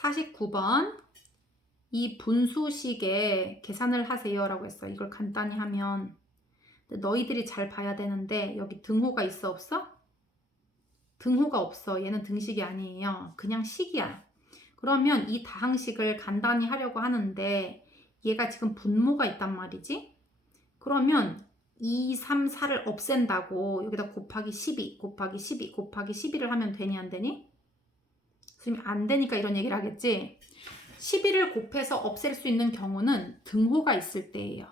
49번 이 분수식에 계산을 하세요 라고 했어. 이걸 간단히 하면 너희들이 잘 봐야 되는데 여기 등호가 있어 없어? 등호가 없어. 얘는 등식이 아니에요. 그냥 식이야. 그러면 이 다항식을 간단히 하려고 하는데 얘가 지금 분모가 있단 말이지. 그러면 2, 3, 4를 없앤다고 여기다 곱하기 12, 곱하기 12, 곱하기 12를 하면 되니 안 되니? 선생님이 안 되니까 이런 얘기를 하겠지. 12를 곱해서 없앨 수 있는 경우는 등호가 있을 때예요.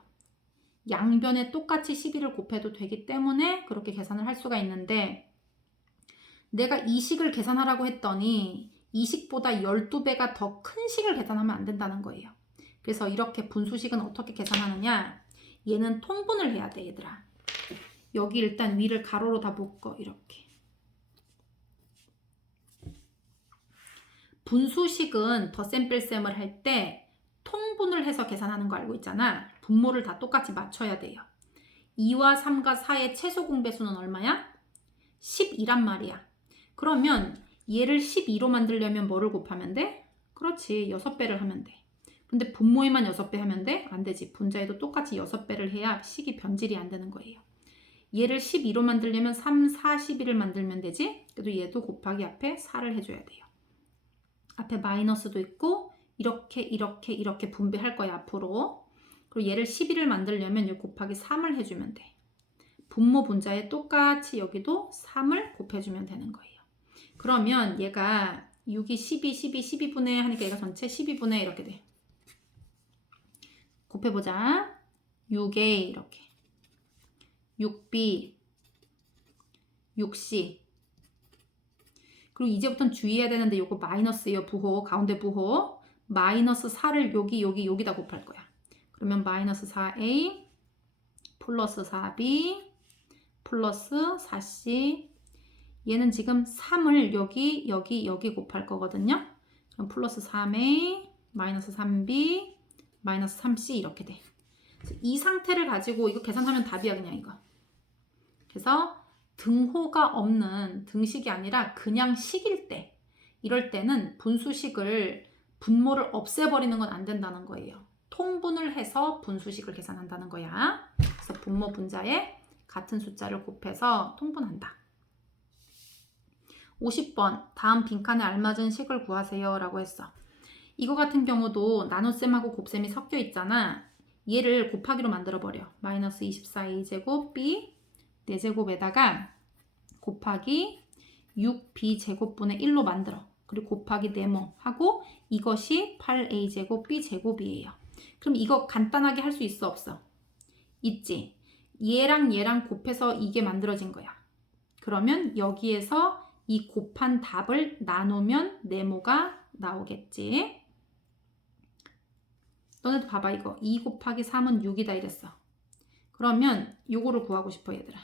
양변에 똑같이 12를 곱해도 되기 때문에 그렇게 계산을 할 수가 있는데 내가 이 식을 계산하라고 했더니 이 식보다 12배가 더 큰 식을 계산하면 안 된다는 거예요. 그래서 이렇게 분수식은 어떻게 계산하느냐? 얘는 통분을 해야 돼, 얘들아. 여기 일단 위를 가로로 다 묶어, 이렇게. 분수식은 덧셈 뺄셈을 할 때 통분을 해서 계산하는 거 알고 있잖아. 분모를 다 똑같이 맞춰야 돼요. 2와 3과 4의 최소 공배수는 얼마야? 12란 말이야. 그러면 얘를 12로 만들려면 뭐를 곱하면 돼? 그렇지, 6배를 하면 돼. 근데 분모에만 6배 하면 돼? 안 되지. 분자에도 똑같이 6배를 해야 식이 변질이 안 되는 거예요. 얘를 12로 만들려면 3, 4, 12를 만들면 되지? 그래도 얘도 곱하기 앞에 4를 해줘야 돼요. 앞에 마이너스도 있고 이렇게 분배할 거야 앞으로. 그리고 얘를 12를 만들려면 여기 곱하기 3을 해주면 돼. 분모 분자에 똑같이 여기도 3을 곱해주면 되는 거예요. 그러면 얘가 6이 12, 12, 12분의 하니까 얘가 전체 12분의 이렇게 돼. 곱해보자. 6A 이렇게 6B 6C 그리고 이제부터는 주의해야 되는데 요거 마이너스예요. 부호 가운데 부호 마이너스 4를 여기다 곱할 거야. 그러면 마이너스 4A 플러스 4B 플러스 4C 얘는 지금 3을 여기 곱할 거거든요. 그럼 플러스 3A 마이너스 3B 마이너스 3C 이렇게 돼. 이 상태를 가지고 이거 계산하면 답이야 그냥 이거. 그래서 등호가 없는 등식이 아니라 그냥 식일 때 이럴 때는 분수식을 분모를 없애버리는 건 안 된다는 거예요. 통분을 해서 분수식을 계산한다는 거야. 그래서 분모 분자에 같은 숫자를 곱해서 통분한다. 50번 다음 빈칸에 알맞은 식을 구하세요 라고 했어. 이거 같은 경우도 나눗셈하고 곱셈이 섞여 있잖아. 얘를 곱하기로 만들어버려. 마이너스 24a제곱 b 4제곱에다가 곱하기 6b제곱분의 1로 만들어. 그리고 곱하기 네모 하고 이것이 8a제곱 b제곱이에요. 그럼 이거 간단하게 할 수 있어 없어? 있지. 얘랑 곱해서 이게 만들어진 거야. 그러면 여기에서 이 곱한 답을 나누면 네모가 나오겠지. 너네도 봐봐 이거 2 곱하기 3은 6이다 이랬어. 그러면 요거를 구하고 싶어 얘들아.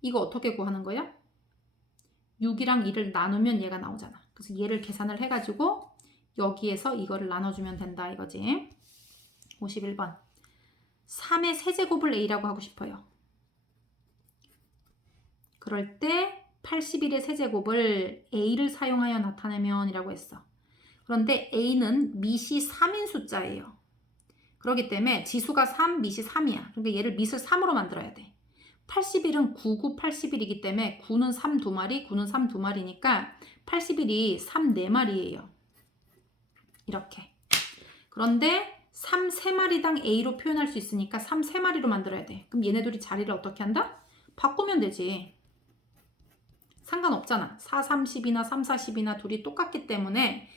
이거 어떻게 구하는 거야? 6이랑 2를 나누면 얘가 나오잖아. 그래서 얘를 계산을 해가지고 여기에서 이거를 나눠주면 된다 이거지. 51번 3의 세제곱을 a라고 하고 싶어요. 그럴 때 81의 세제곱을 a를 사용하여 나타내면 이라고 했어. 그런데 a는 밑이 3인 숫자예요. 그렇기 때문에 지수가 3, 밑이 3이야. 그러니까 얘를 밑을 3으로 만들어야 돼. 81은 9, 9, 81이기 때문에 9는 3 2마리, 9는 3 2마리니까 81이 3 4마리예요. 이렇게. 그런데 3 3마리당 A로 표현할 수 있으니까 3 3마리로 만들어야 돼. 그럼 얘네들이 자리를 어떻게 한다? 바꾸면 되지. 상관없잖아. 4, 30이나 3, 40이나 둘이 똑같기 때문에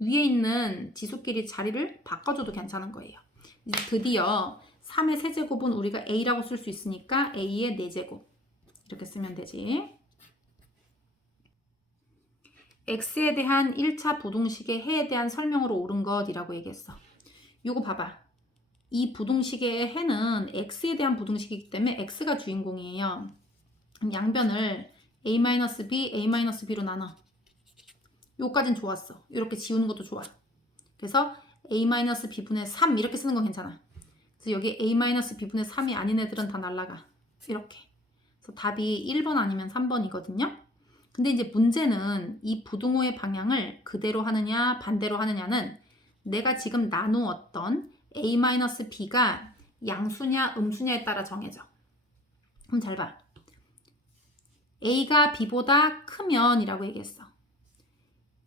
위에 있는 지수끼리 자리를 바꿔줘도 괜찮은 거예요. 이제 드디어 3의 세제곱은 우리가 A라고 쓸 수 있으니까 A의 4제곱 이렇게 쓰면 되지. X에 대한 1차 부동식의 해에 대한 설명으로 옳은 것이라고 얘기했어. 이거 봐봐. 이 부동식의 해는 X에 대한 부동식이기 때문에 X가 주인공이에요. 양변을 A-B, A-B로 나눠. 요까진 좋았어. 이렇게 지우는 것도 좋아. 그래서 A-B분의 3 이렇게 쓰는 건 괜찮아. 그래서 여기 A-B분의 3이 아닌 애들은 다 날라가. 이렇게. 그래서 답이 1번 아니면 3번이거든요. 근데 이제 문제는 이 부등호의 방향을 그대로 하느냐 반대로 하느냐는 내가 지금 나누었던 a-b가 양수냐 음수냐에 따라 정해져. 그럼 잘 봐. a가 b보다 크면 이라고 얘기했어.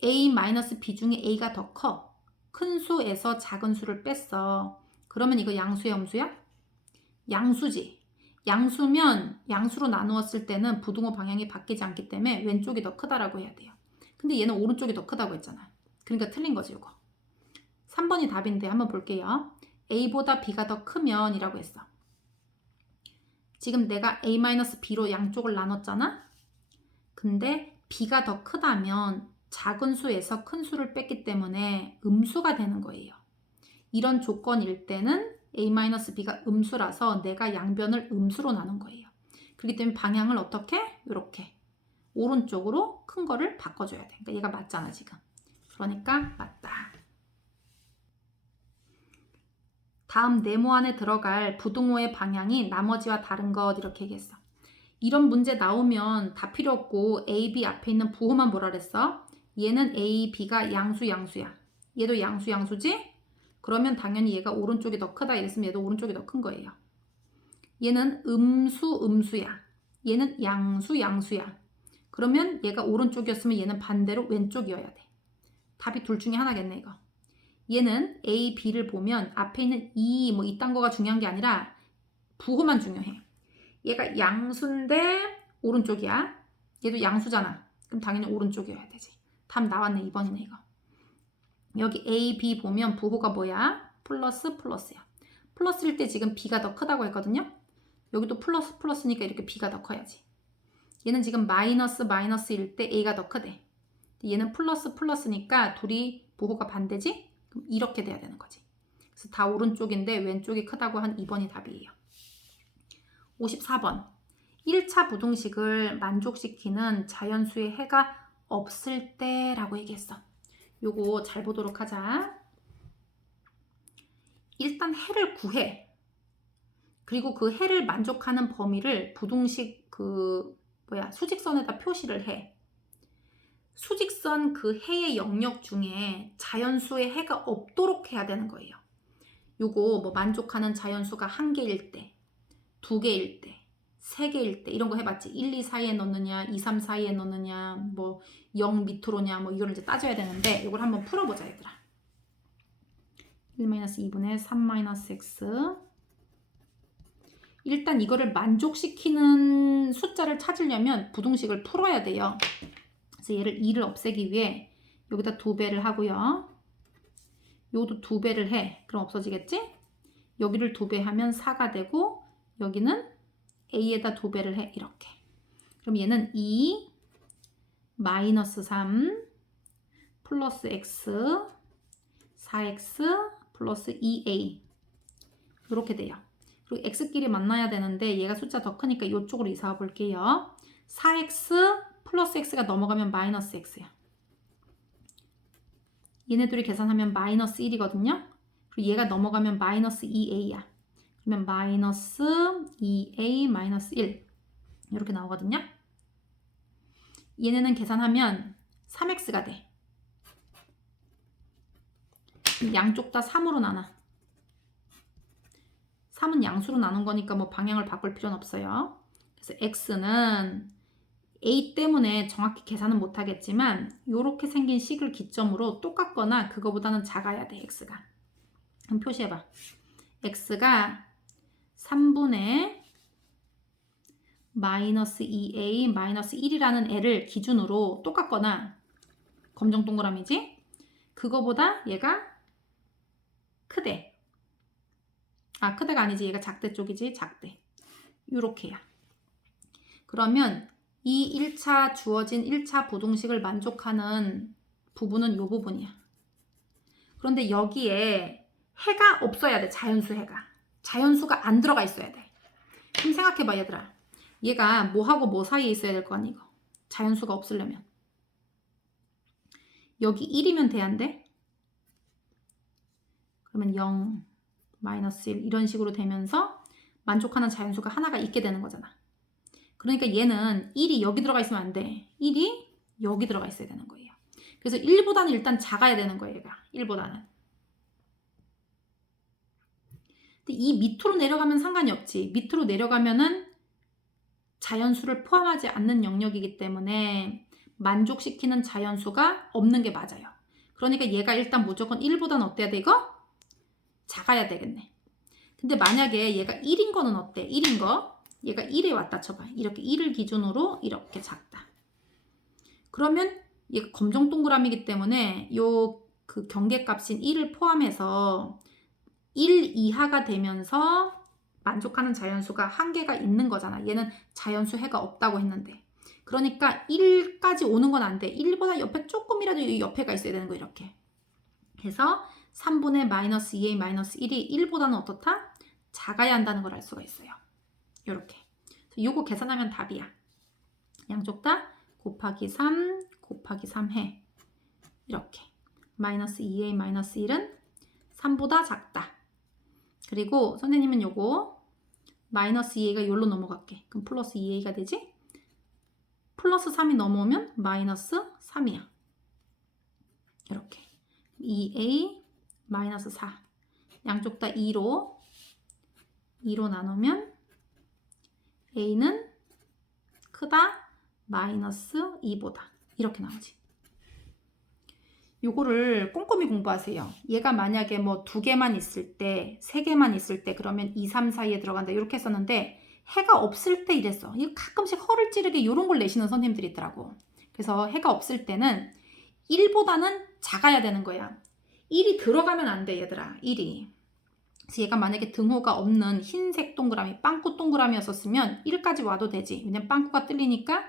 a-b 중에 a가 더 커. 큰 수에서 작은 수를 뺐어. 그러면 이거 양수야 음수야? 양수지. 양수면 양수로 나누었을 때는 부등호 방향이 바뀌지 않기 때문에 왼쪽이 더 크다라고 해야 돼요. 근데 얘는 오른쪽이 더 크다고 했잖아. 그러니까 틀린 거지 이거. 3번이 답인데 한번 볼게요. a보다 b가 더 크면 이라고 했어. 지금 내가 a-b로 양쪽을 나눴잖아. 근데 b가 더 크다면 작은 수에서 큰 수를 뺐기 때문에 음수가 되는 거예요. 이런 조건일 때는 a-b가 음수라서 내가 양변을 음수로 나눈 거예요. 그렇기 때문에 방향을 어떻게? 이렇게 오른쪽으로 큰 거를 바꿔줘야 돼. 그러니까 얘가 맞잖아 지금. 그러니까 맞다. 다음 네모 안에 들어갈 부등호의 방향이 나머지와 다른 것 이렇게 얘기했어. 이런 문제 나오면 다 필요 없고 A, B 앞에 있는 부호만 뭐라 그랬어? 얘는 A, B가 양수, 양수야. 얘도 양수, 양수지? 그러면 당연히 얘가 오른쪽이 더 크다 이랬으면 얘도 오른쪽이 더 큰 거예요. 얘는 음수, 음수야. 얘는 양수, 양수야. 그러면 얘가 오른쪽이었으면 얘는 반대로 왼쪽이어야 돼. 답이 둘 중에 하나겠네 이거. 얘는 A, B를 보면 앞에 있는 E 뭐 이딴 거가 중요한 게 아니라 부호만 중요해. 얘가 양수인데 오른쪽이야. 얘도 양수잖아. 그럼 당연히 오른쪽이어야 되지. 답 나왔네. 2번이네 이거. 여기 A, B 보면 부호가 뭐야? 플러스 플러스야. 플러스일 때 지금 B가 더 크다고 했거든요. 여기도 플러스 플러스니까 이렇게 B가 더 커야지. 얘는 지금 마이너스 마이너스일 때 A가 더 크대. 얘는 플러스 플러스니까 둘이 부호가 반대지? 그럼 이렇게 돼야 되는 거지. 그래서 다 오른쪽인데 왼쪽이 크다고 한 2번이 답이에요. 54번. 1차 부등식을 만족시키는 자연수의 해가 없을 때라고 얘기했어. 요거 잘 보도록 하자. 일단 해를 구해. 그리고 그 해를 만족하는 범위를 부등식 수직선에다 표시를 해. 수직선 그 해의 영역 중에 자연수의 해가 없도록 해야 되는 거예요. 요거 뭐 만족하는 자연수가 1개일 때, 2개일 때, 3개일 때 이런 거 해봤지. 1, 2 사이에 넣느냐, 2, 3 사이에 넣느냐, 뭐 0 밑으로냐, 뭐 이걸 이제 따져야 되는데 이걸 한번 풀어보자 얘들아. 1-2분의 3-x. 일단 이거를 만족시키는 숫자를 찾으려면 부등식을 풀어야 돼요. 그래서 얘를 2를 없애기 위해 여기다 2배를 하고요. 요것도 2배를 해. 그럼 없어지겠지? 여기를 2배 하면 4가 되고 여기는 a에다 2배를 해. 이렇게. 그럼 얘는 2 마이너스 3 플러스 x 4x 플러스 2a 이렇게 돼요. 그리고 x끼리 만나야 되는데 얘가 숫자 더 크니까 이쪽으로 이사해 볼게요. 4x 플러스 x가 넘어가면 마이너스 x야. 얘네들이 계산하면 마이너스 1이거든요. 그리고 얘가 넘어가면 마이너스 2a야. 그러면 마이너스 2a 마이너스 1 이렇게 나오거든요. 얘네는 계산하면 3x가 돼. 양쪽 다 3으로 나눠. 3은 양수로 나눈 거니까 뭐 방향을 바꿀 필요는 없어요. 그래서 x는 a 때문에 정확히 계산은 못하겠지만 이렇게 생긴 식을 기점으로 똑같거나 그거보다는 작아야 돼. x가. 그럼 표시해봐. x가 3분의 마이너스 2a 마이너스 1이라는 애를 기준으로 똑같거나 검정 동그라미지? 그거보다 얘가 크대. 아, 크대가 아니지. 얘가 작대 쪽이지. 작대. 요렇게야. 그러면 이 1차 주어진 1차 부등식을 만족하는 부분은 이 부분이야. 그런데 여기에 해가 없어야 돼. 자연수 해가. 자연수가 안 들어가 있어야 돼. 그럼 생각해봐 얘들아. 얘가 뭐하고 뭐 사이에 있어야 될 거 아니 이거. 자연수가 없으려면. 여기 1이면 돼야 안 돼? 그러면 0, 마이너스 1 이런 식으로 되면서 만족하는 자연수가 하나가 있게 되는 거잖아. 그러니까 얘는 1이 여기 들어가 있으면 안 돼. 1이 여기 들어가 있어야 되는 거예요. 그래서 1보다는 일단 작아야 되는 거예요. 얘가 1보다는. 근데 이 밑으로 내려가면 상관이 없지. 밑으로 내려가면은 자연수를 포함하지 않는 영역이기 때문에 만족시키는 자연수가 없는 게 맞아요. 그러니까 얘가 일단 무조건 1보다는 어때야 돼 이거? 작아야 되겠네. 근데 만약에 얘가 1인 거는 어때? 1인 거. 얘가 1에 왔다 쳐봐. 이렇게 1을 기준으로 이렇게 작다. 그러면 얘가 검정 동그라미이기 때문에 요 그 경계값인 1을 포함해서 1 이하가 되면서 만족하는 자연수가 한계가 있는 거잖아. 얘는 자연수 해가 없다고 했는데. 그러니까 1까지 오는 건 안 돼. 1보다 옆에 조금이라도 이 옆에가 있어야 되는 거 이렇게. 그래서 3분의 마이너스 2a 마이너스 1이 1보다는 어떻다? 작아야 한다는 걸 알 수가 있어요. 이렇게. 요거 계산하면 답이야. 양쪽 다 곱하기 3 곱하기 3 해. 이렇게. 마이너스 2a 마이너스 1은 3보다 작다. 그리고 선생님은 요거 마이너스 2a가 여기로 넘어갈게. 그럼 플러스 2a가 되지? 플러스 3이 넘어오면 마이너스 3이야. 이렇게. 2a 마이너스 4. 양쪽 다 2로 나누면 a는 크다 마이너스 2보다. 이렇게 나오지. 요거를 꼼꼼히 공부하세요. 얘가 만약에 뭐 2개만 있을 때, 3개만 있을 때 그러면 2, 3 사이에 들어간다 이렇게 했었는데 해가 없을 때 이랬어. 이거 가끔씩 허를 찌르게 이런 걸 내시는 선생님들이 있더라고. 그래서 해가 없을 때는 1보다는 작아야 되는 거야. 1이 들어가면 안 돼 얘들아. 1이. 그래서 얘가 만약에 등호가 없는 흰색 동그라미, 빵꾸 동그라미였었으면 1까지 와도 되지. 왜냐면 빵꾸가 뚫리니까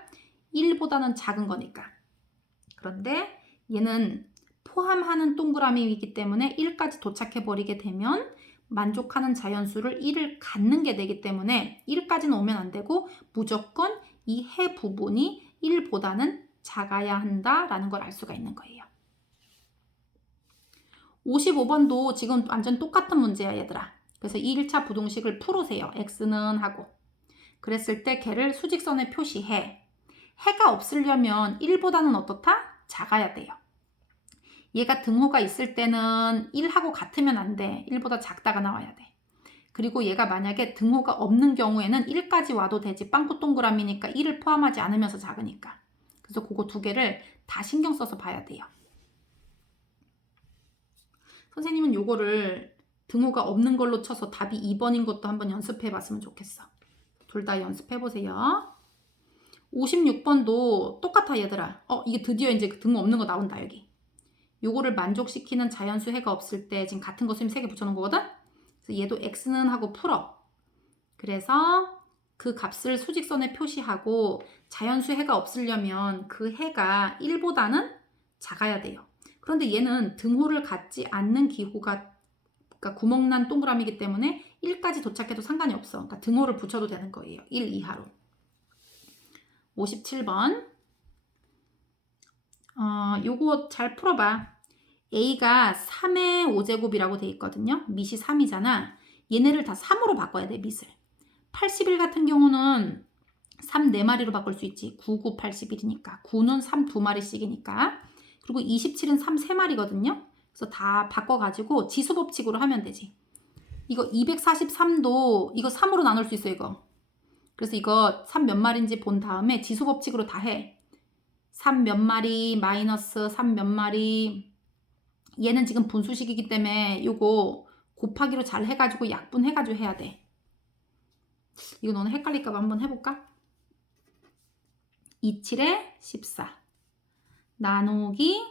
1보다는 작은 거니까. 그런데 얘는 포함하는 동그라미이기 때문에 1까지 도착해버리게 되면 만족하는 자연수를 1을 갖는 게 되기 때문에 1까지는 오면 안 되고 무조건 이 해 부분이 1보다는 작아야 한다라는 걸 알 수가 있는 거예요. 55번도 지금 완전 똑같은 문제야 얘들아. 그래서 1차 부동식을 풀으세요. x는 하고. 그랬을 때 걔를 수직선에 표시해. 해가 없으려면 1보다는 어떻다? 작아야 돼요. 얘가 등호가 있을 때는 1하고 같으면 안 돼. 1보다 작다가 나와야 돼. 그리고 얘가 만약에 등호가 없는 경우에는 1까지 와도 되지. 빵꾸 동그라미니까 1을 포함하지 않으면서 작으니까. 그래서 그거 두 개를 다 신경 써서 봐야 돼요. 선생님은 요거를 등호가 없는 걸로 쳐서 답이 2번인 것도 한번 연습해 봤으면 좋겠어. 둘 다 연습해 보세요. 56번도 똑같아 얘들아. 이게 드디어 이제 등호 없는 거 나온다 여기. 요거를 만족시키는 자연수 해가 없을 때 지금 같은 거 선생님 3개 붙여놓은 거거든? 그래서 얘도 x는 하고 풀어. 그래서 그 값을 수직선에 표시하고 자연수 해가 없으려면 그 해가 1보다는 작아야 돼요. 그런데 얘는 등호를 갖지 않는 기호가 그러니까 구멍난 동그라미이기 때문에 1까지 도착해도 상관이 없어. 그러니까 등호를 붙여도 되는 거예요. 1 이하로. 57번. 요거 잘 풀어봐. a가 3의 5제곱이라고 돼 있거든요. 밑이 3이잖아. 얘네를 다 3으로 바꿔야 돼, 밑을. 81 같은 경우는 3 4마리로 바꿀 수 있지. 9, 9, 81이니까. 9는 3 2마리씩이니까. 그리고 27은 3 3마리거든요. 그래서 다 바꿔가지고 지수법칙으로 하면 되지. 이거 243도 이거 3으로 나눌 수 있어, 이거. 그래서 이거 3 몇 마리인지 본 다음에 지수법칙으로 다 해. 3 몇 마리 마이너스 3 몇 마리. 얘는 지금 분수식이기 때문에 요거 곱하기로 잘 해가지고 약분해가지고 해야 돼. 이거 너는 헷갈릴까봐 한번 해볼까? 27에 14 나누기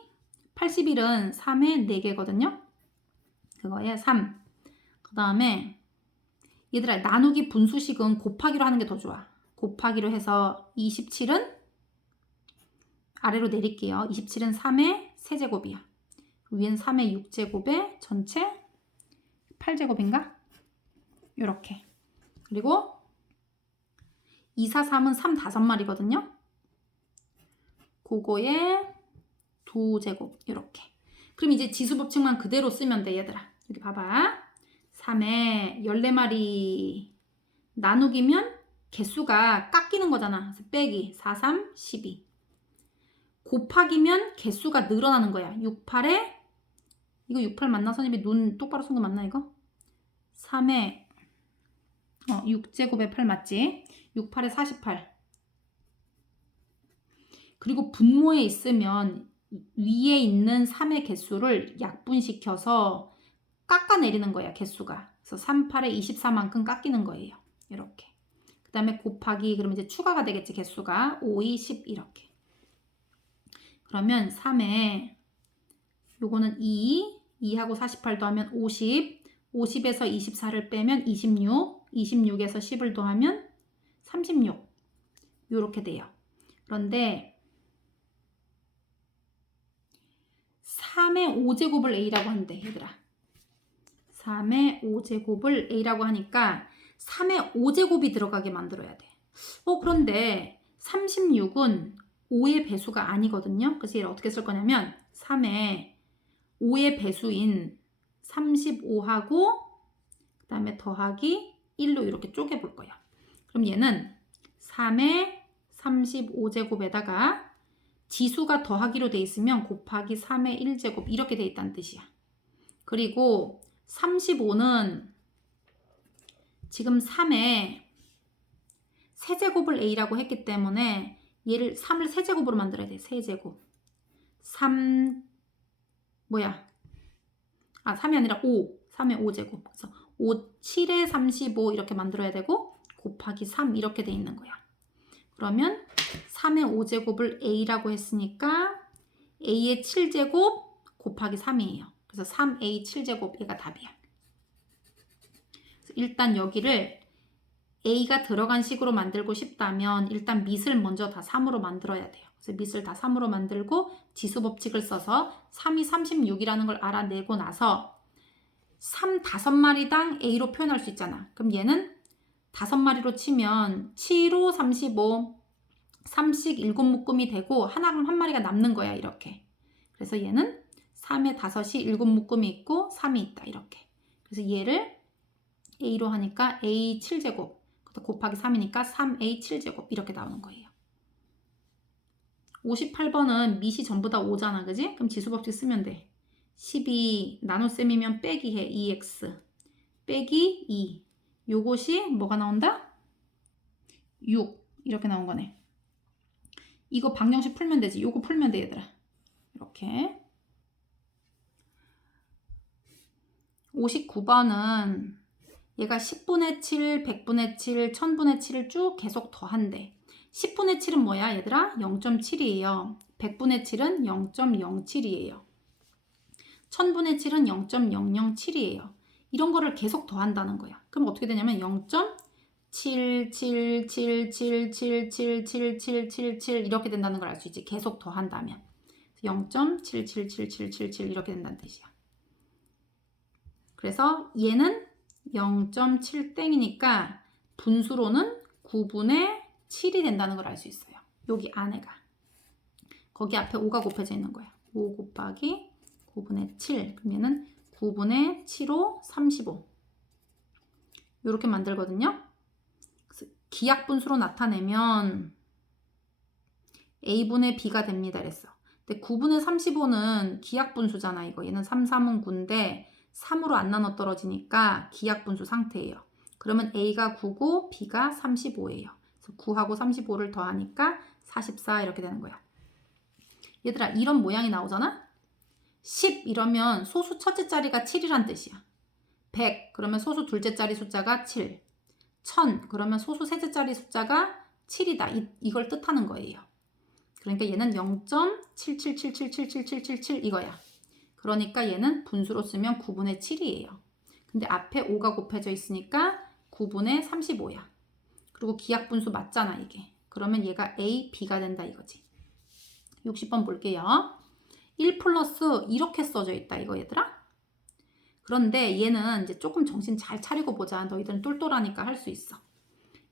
81은 3의 4개거든요. 그거에 3. 그 다음에 얘들아 나누기 분수식은 곱하기로 하는 게 더 좋아. 곱하기로 해서 27은 아래로 내릴게요. 27은 3의 세제곱이야. 위엔 3의 6제곱에 전체 8제곱인가? 요렇게. 그리고 2, 4, 3은 3, 5마리거든요. 그거에 2제곱 요렇게. 그럼 이제 지수법칙만 그대로 쓰면 돼 얘들아. 여기 봐봐. 3에 14마리 나누기면 개수가 깎이는 거잖아. 그래서 빼기 4, 3, 12. 곱하기면 개수가 늘어나는 거야. 6, 8에 이거 6, 8 맞나? 선생님이 눈 똑바로 쓴 거 맞나 이거? 3에 6제곱에 8 맞지? 6, 8에 48. 그리고 분모에 있으면 위에 있는 3의 개수를 약분시켜서 깎아내리는 거야, 개수가. 그래서 3, 8에 24만큼 깎이는 거예요. 이렇게. 그 다음에 곱하기, 그러면 이제 추가가 되겠지, 개수가. 5, 2, 10 이렇게. 그러면 3에 요거는 2하고 48 더하면 50, 50에서 24를 빼면 26, 26에서 10을 더하면 36 요렇게 돼요. 그런데 3의 5제곱을 A라고 한대, 얘들아. 3의 5제곱을 A라고 하니까 3의 5제곱이 들어가게 만들어야 돼. 그런데 36은 5의 배수가 아니거든요. 그래서 얘를 어떻게 쓸 거냐면 3의 5의 배수인 35하고 그 다음에 더하기 1로 이렇게 쪼개볼 거야. 그럼 얘는 3의 35제곱에다가 지수가 더하기로 돼 있으면 곱하기 3의 1제곱 이렇게 돼 있다는 뜻이야. 그리고 35는 지금 3의 세제곱을 A라고 했기 때문에 얘를 3을 세제곱으로 만들어야 돼. 세제곱. 3 뭐야? 3이 아니라 5. 3의 5제곱. 그래서 5, 7에 35 이렇게 만들어야 되고 곱하기 3 이렇게 돼 있는 거야. 그러면 3의 5제곱을 A라고 했으니까 A의 7제곱 곱하기 3이에요. 그래서 3A 7제곱 얘가 답이야. 일단 여기를 A가 들어간 식으로 만들고 싶다면 일단 밑을 먼저 다 3으로 만들어야 돼요. 그래서 밑을 다 3으로 만들고 지수 법칙을 써서 3이 36이라는 걸 알아내고 나서 3 5마리당 A로 표현할 수 있잖아. 그럼 얘는 5마리로 치면 7, 5, 35, 3씩 7묶음이 되고 하나가 한 마리가 남는 거야. 이렇게. 그래서 얘는 3에 5이 7묶음이 있고 3이 있다. 이렇게. 그래서 얘를 A로 하니까 A 7제곱 곱하기 3이니까 3A 7제곱 이렇게 나오는 거예요. 58번은 밑이 전부 다 5잖아. 그지? 그럼 지수법칙 쓰면 돼. 12 나눗셈이면 빼기 해. 2x 빼기 2 요것이 뭐가 나온다? 6 이렇게 나온 거네. 이거 방정식 풀면 되지. 요거 풀면 돼 얘들아. 이렇게 59번은 얘가 10분의 7, 100분의 7, 1000분의 7을 쭉 계속 더한대. 10분의 7은 뭐야 얘들아? 0.7이에요. 100분의 7은 0.07이에요. 1000분의 7은 0.007이에요. 이런 거를 계속 더한다는 거야. 그럼 어떻게 되냐면 0.77777777777 이렇게 된다는 걸 알 수 있지. 계속 더한다면 0.777777 이렇게 된다는 뜻이야. 그래서 얘는 0.7땡이니까 분수로는 9분의 7이 된다는 걸 알 수 있어요. 여기 안에가. 거기 앞에 5가 곱해져 있는 거야. 5 곱하기 9분의 7. 그럼 얘는 9분의 7호 35. 이렇게 만들거든요. 기하분수로 나타내면 A분의 B가 됩니다. 그랬어. 근데 9분의 35는 기하분수잖아. 이거. 얘는 3, 3은 9인데 3으로 안 나눠 떨어지니까 기하분수 상태예요. 그러면 A가 9고 B가 35예요. 그래서 9하고 35를 더하니까 44 이렇게 되는 거야. 얘들아 이런 모양이 나오잖아? 10 이러면 소수 첫째 자리가 7이란 뜻이야. 100 그러면 소수 둘째 자리 숫자가 7. 1000 그러면 소수 셋째 자리 숫자가 7이다. 이걸 뜻하는 거예요. 그러니까 얘는 0.777777777 이거야. 그러니까 얘는 분수로 쓰면 9분의 7이에요. 근데 앞에 5가 곱해져 있으니까 9분의 35야. 그리고 기하분수 맞잖아 이게. 그러면 얘가 A, B가 된다 이거지. 60번 볼게요. 1 플러스 이렇게 써져 있다 이거 얘들아. 그런데 얘는 이제 조금 정신 잘 차리고 보자. 너희들은 똘똘하니까 할 수 있어.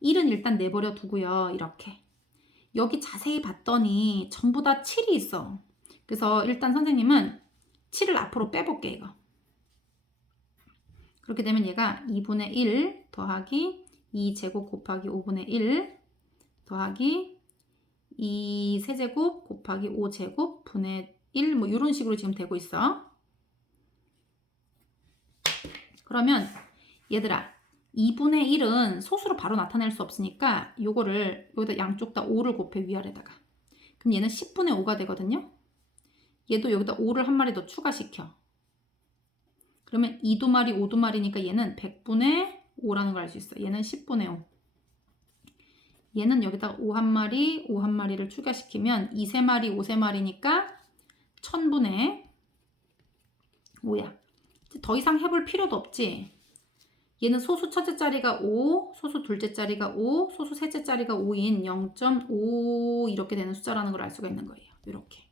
1은 일단 내버려 두고요. 이렇게. 여기 자세히 봤더니 전부 다 7이 있어. 그래서 일단 선생님은 7을 앞으로 빼볼게 이거. 그렇게 되면 얘가 2분의 1 더하기 2제곱 곱하기 5분의 1 더하기 2 세제곱 곱하기 5제곱 분의 1 뭐 이런 식으로 지금 되고 있어. 그러면 얘들아 2분의 1은 소수로 바로 나타낼 수 없으니까 요거를 여기다 양쪽 다 5를 곱해 위아래다가. 그럼 얘는 10분의 5가 되거든요. 얘도 여기다 5를 한 마리 더 추가시켜. 그러면 2두마리 5두마리니까 얘는 100분의 5라는 걸 알 수 있어. 얘는 10분의 5. 얘는 여기다가 5 한 마리, 5 한 마리를 추가시키면 2 세 마리, 5 세 마리니까 1000분의 5야. 더 이상 해볼 필요도 없지. 얘는 소수 첫째 자리가 5, 소수 둘째 자리가 5, 소수 셋째 자리가 5인 0.5 이렇게 되는 숫자라는 걸 알 수가 있는 거예요. 이렇게.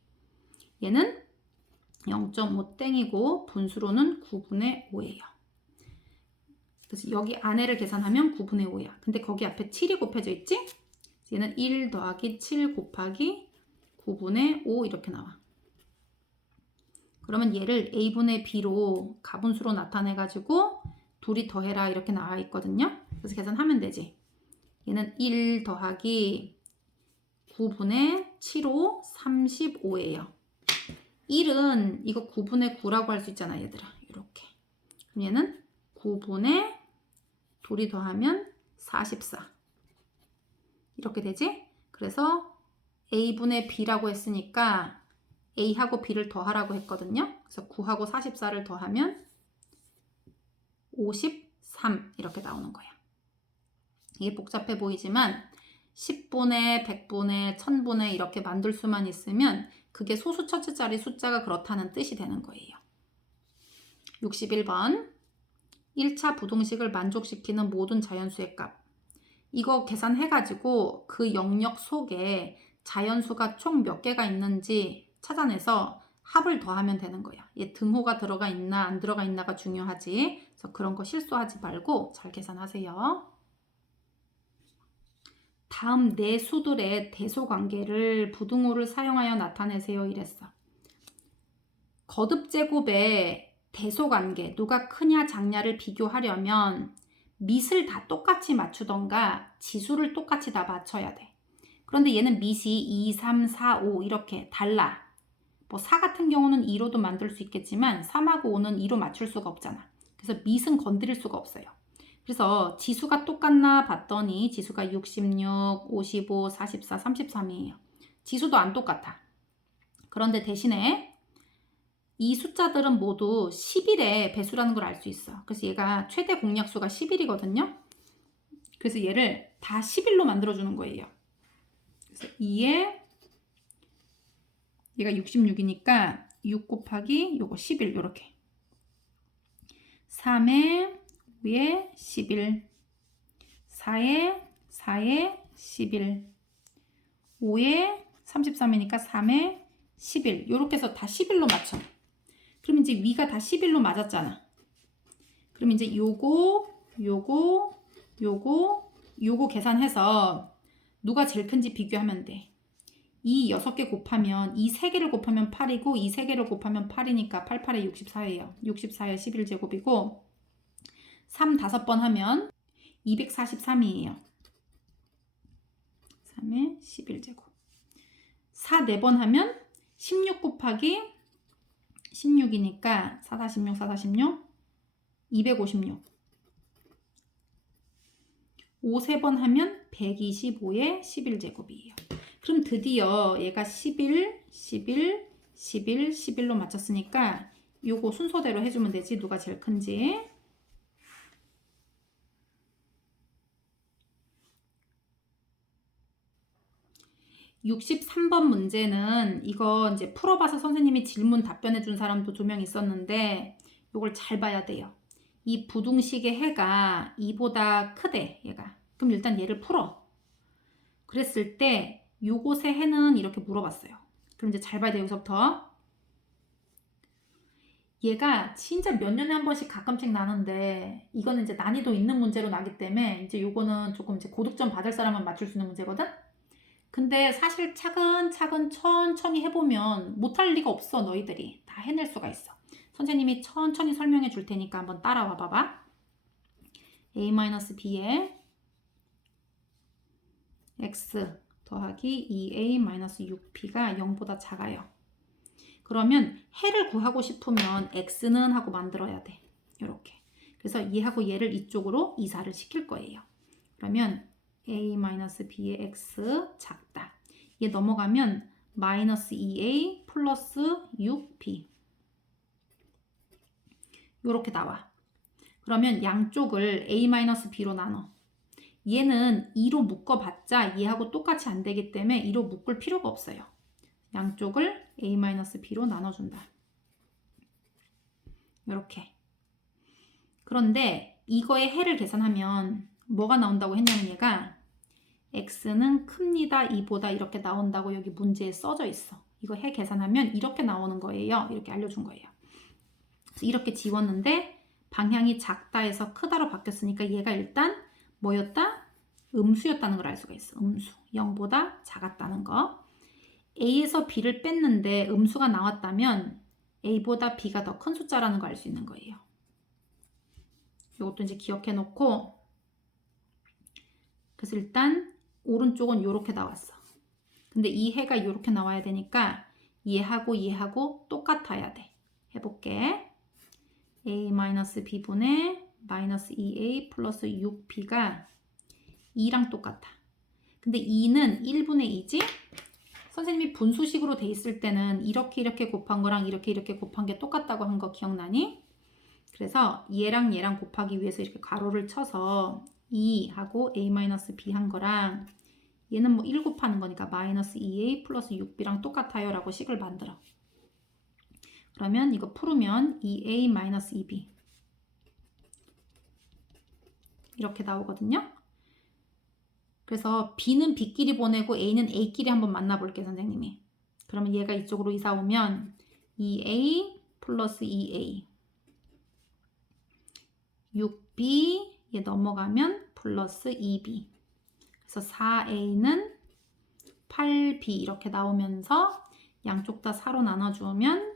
얘는 0.5 땡이고 분수로는 9분의 5예요. 그래서 여기 안에를 계산하면 9분의 5야. 근데 거기 앞에 7이 곱해져 있지? 얘는 1 더하기 7 곱하기 9분의 5 이렇게 나와. 그러면 얘를 a분의 b로 가분수로 나타내가지고 둘이 더해라 이렇게 나와 있거든요. 그래서 계산하면 되지. 얘는 1 더하기 9분의 7호 35예요. 1은 이거 9분의 9라고 할 수 있잖아 얘들아. 이렇게. 그럼 얘는 9분의 둘이 더하면 44 이렇게 되지? 그래서 a분의 b라고 했으니까 a하고 b를 더하라고 했거든요. 그래서 9하고 44를 더하면 53 이렇게 나오는 거야. 이게 복잡해 보이지만 10분의 100분의 1000분의 이렇게 만들 수만 있으면 그게 소수 첫째 자리 숫자가 그렇다는 뜻이 되는 거예요. 61번 1차 부등식을 만족시키는 모든 자연수의 값. 이거 계산해가지고 그 영역 속에 자연수가 총 몇 개가 있는지 찾아내서 합을 더하면 되는 거야. 얘 등호가 들어가 있나 안 들어가 있나가 중요하지. 그래서 그런 거 실수하지 말고 잘 계산하세요. 다음 네 수들의 대소관계를 부등호를 사용하여 나타내세요 이랬어. 거듭제곱의 대소관계 누가 크냐 작냐를 비교하려면 밑을 다 똑같이 맞추던가 지수를 똑같이 다 맞춰야 돼. 그런데 얘는 밑이 2, 3, 4, 5 이렇게 달라. 뭐 4 같은 경우는 2로도 만들 수 있겠지만 3하고 5는 2로 맞출 수가 없잖아. 그래서 밑은 건드릴 수가 없어요. 그래서 지수가 똑같나 봤더니 지수가 66, 55, 44, 33이에요. 지수도 안 똑같아. 그런데 대신에 이 숫자들은 모두 10일의 배수라는 걸 알 수 있어. 그래서 얘가 최대 공약수가 10일이거든요. 그래서 얘를 다 10일로 만들어주는 거예요. 그래서 2에 얘가 66이니까 6 곱하기 요거 11 요렇게 3에 5에 11 4에 11 5에 33이니까 3에 11 요렇게 해서 다 11로 맞춰. 그럼 이제 위가 다 11로 맞았잖아. 그럼 이제 요거 계산해서 누가 제일 큰지 비교하면 돼. 이 6개 곱하면 이 3개를 곱하면 8이고 이 3개를 곱하면 8이니까 8, 8에 64예요. 64에 11제곱이고 3 5번 하면 243이에요. 3에 11제곱 4 4번 하면 16 곱하기 16이니까 4, 4, 16, 4, 4, 16 256 5 3번 하면 125에 11제곱이에요. 그럼 드디어 얘가 11, 11, 11, 11로 맞췄으니까 요거 순서대로 해주면 되지. 누가 제일 큰지. (63번) 문제는 이거 이제 풀어봐서 선생님이 질문 답변해 준 사람도 2명 있었는데 요걸 잘 봐야 돼요. 이 부등식의 해가 2보다 크대 얘가. 그럼 일단 얘를 풀어. 그랬을 때 요것의 해는 이렇게 물어봤어요. 그럼 이제 잘 봐야 돼요. 여기서부터. 얘가 진짜 몇 년에 한 번씩 가끔씩 나는데 이거는 이제 난이도 있는 문제로 나기 때문에 이제 요거는 조금 이제 고득점 받을 사람만 맞출 수 있는 문제거든. 근데 사실 차근차근 천천히 해보면 못할 리가 없어. 너희들이 다 해낼 수가 있어. 선생님이 천천히 설명해 줄 테니까 한번 따라와 봐봐. a-b에 x 더하기 2a-6b가 0보다 작아요. 그러면 해를 구하고 싶으면 x는 하고 만들어야 돼. 이렇게. 그래서 얘하고 얘를 이쪽으로 이사를 시킬 거예요. 그러면 a-b의 x 작다. 얘 넘어가면 마이너스 2a 플러스 6b. 이렇게 나와. 그러면 양쪽을 a-b로 나눠. 얘는 2로 묶어봤자 얘하고 똑같이 안 되기 때문에 2로 묶을 필요가 없어요. 양쪽을 a-b로 나눠준다. 이렇게. 그런데 이거의 해를 계산하면 뭐가 나온다고 했냐면 얘가 x는 큽니다. 2보다 이렇게 나온다고 여기 문제에 써져 있어. 이거 해 계산하면 이렇게 나오는 거예요. 이렇게 알려준 거예요. 그래서 이렇게 지웠는데 방향이 작다 해서 크다로 바뀌었으니까 얘가 일단 뭐였다? 음수였다는 걸 알 수가 있어. 음수. 0보다 작았다는 거. a에서 b를 뺐는데 음수가 나왔다면 a보다 b가 더 큰 숫자라는 걸 알 수 있는 거예요. 이것도 이제 기억해 놓고, 그래서 일단 오른쪽은 이렇게 나왔어. 근데 이 해가 이렇게 나와야 되니까 얘하고 얘하고 똑같아야 돼. 해볼게. a-b분의 마이너스 2a 플러스 6b가 2랑 똑같아. 근데 2는 1분의 2지? 선생님이 분수식으로 돼 있을 때는 이렇게 곱한 거랑 이렇게 곱한 게 똑같다고 한 거 기억나니? 그래서 얘랑 곱하기 위해서 이렇게 가로를 쳐서 2하고 a-b 한 거랑 얘는 뭐 1 곱하는 거니까 마이너스 2a 플러스 6b랑 똑같아요 라고 식을 만들어. 그러면 이거 풀으면 2a 마이너스 2b 이렇게 나오거든요. 그래서 b는 b끼리 보내고 a는 a끼리 한번 만나볼게요, 선생님이. 그러면 얘가 이쪽으로 이사 오면 2a 플러스 2a 6b 얘 넘어가면 플러스 2b. 그래서 4a는 8b 이렇게 나오면서 양쪽 다 4로 나눠주면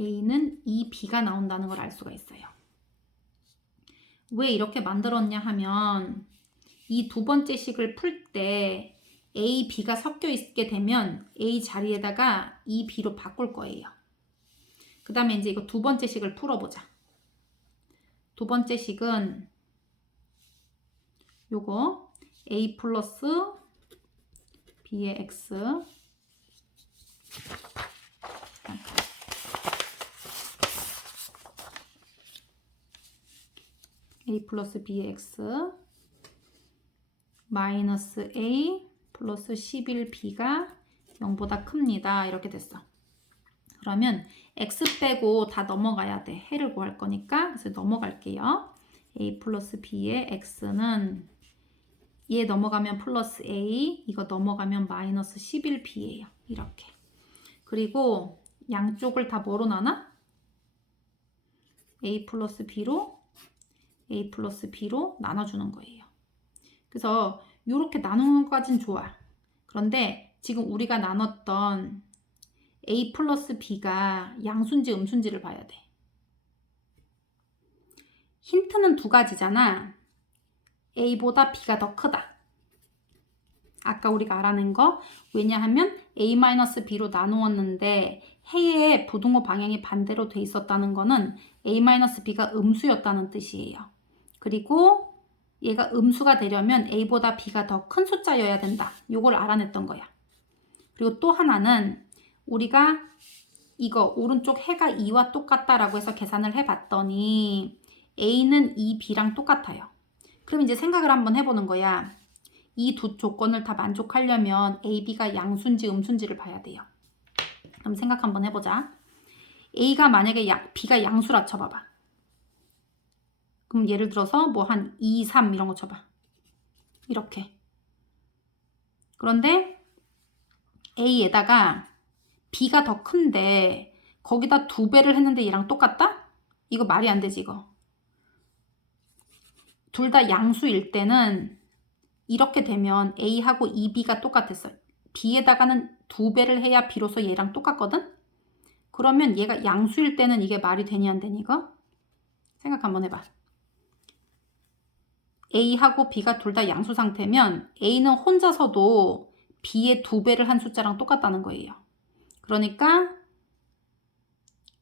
a는 2b가 나온다는 걸 알 수가 있어요. 왜 이렇게 만들었냐 하면 이 두 번째 식을 풀 때 a, b가 섞여 있게 되면 a 자리에다가 2b로 바꿀 거예요. 그 다음에 이제 이거 두 번째 식을 풀어보자. 두 번째 식은 요거 a 플러스 b의 x a 플러스 b의 x 마이너스 a 플러스 11b가 0보다 큽니다. 이렇게 됐어. 그러면 x 빼고 다 넘어가야 돼. 해를 구할 거니까. 그래서 넘어갈게요. a 플러스 b의 x는 얘 넘어가면 플러스 a, 이거 넘어가면 마이너스 11b예요. 이렇게. 그리고 양쪽을 다 뭐로 나눠? a 플러스 b로 나눠주는 거예요. 그래서 이렇게 나누는 것까진 좋아. 그런데 지금 우리가 나눴던 a 플러스 b가 양수인지 음수인지를 봐야 돼. 힌트는 두 가지잖아. a보다 b가 더 크다. 아까 우리가 알아낸 거. 왜냐하면 a-b로 나누었는데 해의 부등호 방향이 반대로 돼 있었다는 거는 a-b가 음수였다는 뜻이에요. 그리고 얘가 음수가 되려면 a보다 b가 더 큰 숫자여야 된다. 요걸 알아냈던 거야. 그리고 또 하나는 우리가 이거 오른쪽 해가 2와 똑같다라고 해서 계산을 해봤더니 a는 2b랑 똑같아요. 그럼 이제 생각을 한번 해보는 거야. 이 두 조건을 다 만족하려면 a, b가 양수인지 음수인지를 봐야 돼요. 그럼 생각 한번 해보자. a가 만약에 b가 양수라 쳐봐봐. 그럼 예를 들어서 뭐 한 2, 3 이런 거 쳐봐. 이렇게. 그런데 a에다가 b가 더 큰데 거기다 2배를 했는데 얘랑 똑같다? 이거 말이 안 되지 이거. 둘 다 양수일 때는 이렇게 되면 a하고 2b가 똑같았어. b에다가는 2배를 해야 비로소 얘랑 똑같거든? 그러면 얘가 양수일 때는 이게 말이 되니 안 되니 이거? 생각 한번 해봐. A하고 B가 둘 다 양수 상태면 A는 혼자서도 B의 2배를 한 숫자랑 똑같다는 거예요. 그러니까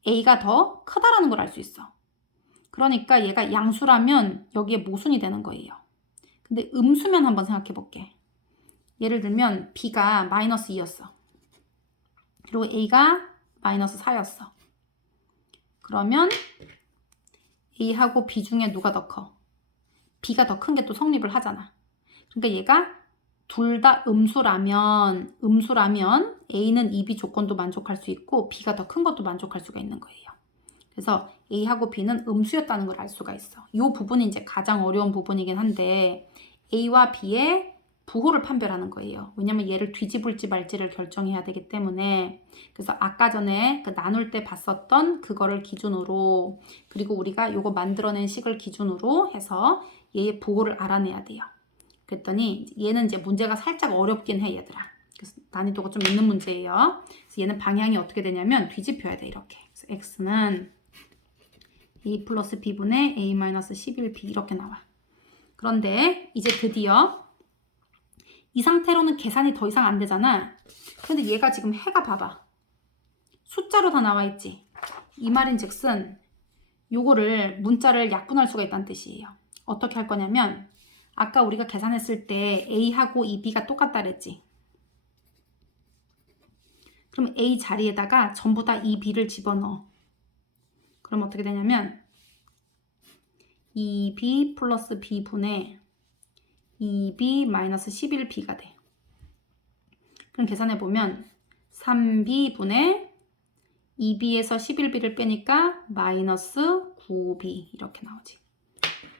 A가 더 크다라는 걸 알 수 있어. 그러니까 얘가 양수라면 여기에 모순이 되는 거예요. 근데 음수면 한번 생각해 볼게. 예를 들면 B가 마이너스 2였어. 그리고 A가 마이너스 4였어. 그러면 A하고 B 중에 누가 더 커? B가 더 큰 게 또 성립을 하잖아. 그러니까 얘가 둘 다 음수라면 A는 2B 조건도 만족할 수 있고 B가 더 큰 것도 만족할 수가 있는 거예요. 그래서 A하고 B는 음수였다는 걸 알 수가 있어. 이 부분이 이제 가장 어려운 부분이긴 한데 A와 B의 부호를 판별하는 거예요. 왜냐면 얘를 뒤집을지 말지를 결정해야 되기 때문에. 그래서 아까 전에 그 나눌 때 봤었던 그거를 기준으로, 그리고 우리가 요거 만들어낸 식을 기준으로 해서 얘의 부호를 알아내야 돼요. 그랬더니 얘는 이제 문제가 살짝 어렵긴 해, 얘들아. 그래서 난이도가 좀 있는 문제예요. 그래서 얘는 방향이 어떻게 되냐면 뒤집혀야 돼, 이렇게. 그래서 x는 a 플러스 b분의 a 마이너스 11b 이렇게 나와. 그런데 이제 드디어 이 상태로는 계산이 더 이상 안 되잖아. 근데 얘가 지금 해가 봐봐. 숫자로 다 나와 있지. 이 말인즉슨 요거를 문자를 약분할 수가 있다는 뜻이에요. 어떻게 할 거냐면 아까 우리가 계산했을 때 A하고 2B가 똑같다 그랬지. 그럼 A 자리에다가 전부 다 2B를 집어넣어. 그럼 어떻게 되냐면 2B 플러스 B분의 2B 마이너스 11B가 돼. 그럼 계산해보면 3B분의 2B에서 11B를 빼니까 마이너스 9B 이렇게 나오지.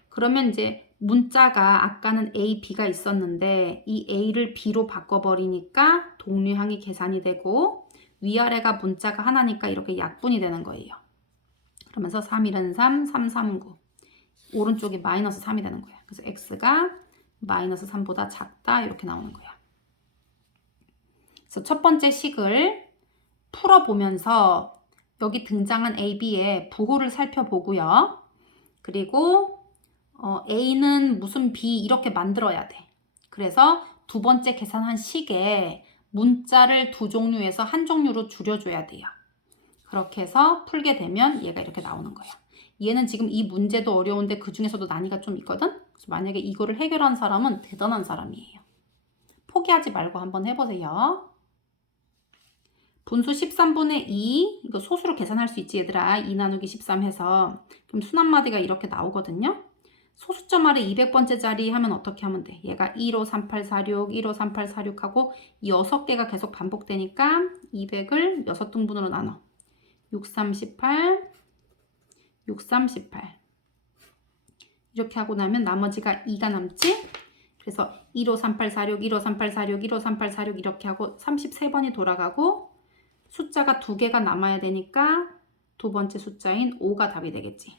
그러면 이제 문자가 아까는 A, B가 있었는데 이 A를 B로 바꿔버리니까 동류항이 계산이 되고 위아래가 문자가 하나니까 이렇게 약분이 되는 거예요. 그러면서 3, 1은 3, 3, 3, 9. 오른쪽이 마이너스 3이 되는 거야. 그래서 X가 마이너스 3보다 작다 이렇게 나오는 거야. 그래서 첫 번째 식을 풀어보면서 여기 등장한 A, B의 부호를 살펴보고요. 그리고 A는 무슨 B 이렇게 만들어야 돼. 그래서 두 번째 계산한 식에 문자를 두 종류에서 한 종류로 줄여줘야 돼요. 그렇게 해서 풀게 되면 얘가 이렇게 나오는 거야. 얘는 지금 이 문제도 어려운데 그 중에서도 난이가 좀 있거든? 그래서 만약에 이거를 해결한 사람은 대단한 사람이에요. 포기하지 말고 한번 해보세요. 분수 13분의 2, 이거 소수로 계산할 수 있지 얘들아. 2 나누기 13 해서. 그럼 순환마디가 이렇게 나오거든요. 소수점 아래 200번째 자리 하면 어떻게 하면 돼? 얘가 1, 5, 3, 8, 4, 6, 1, 5, 3, 8, 4, 6 하고 6개가 계속 반복되니까 200을 6등분으로 나눠. 6, 3, 18, 6, 3, 18. 이렇게 하고 나면 나머지가 2가 남지? 그래서 1, 5, 3, 8, 4, 6, 1, 5, 3, 8, 4, 6, 1, 5, 3, 8, 4, 6 이렇게 하고 33번이 돌아가고 숫자가 2개가 남아야 되니까 두 번째 숫자인 5가 답이 되겠지.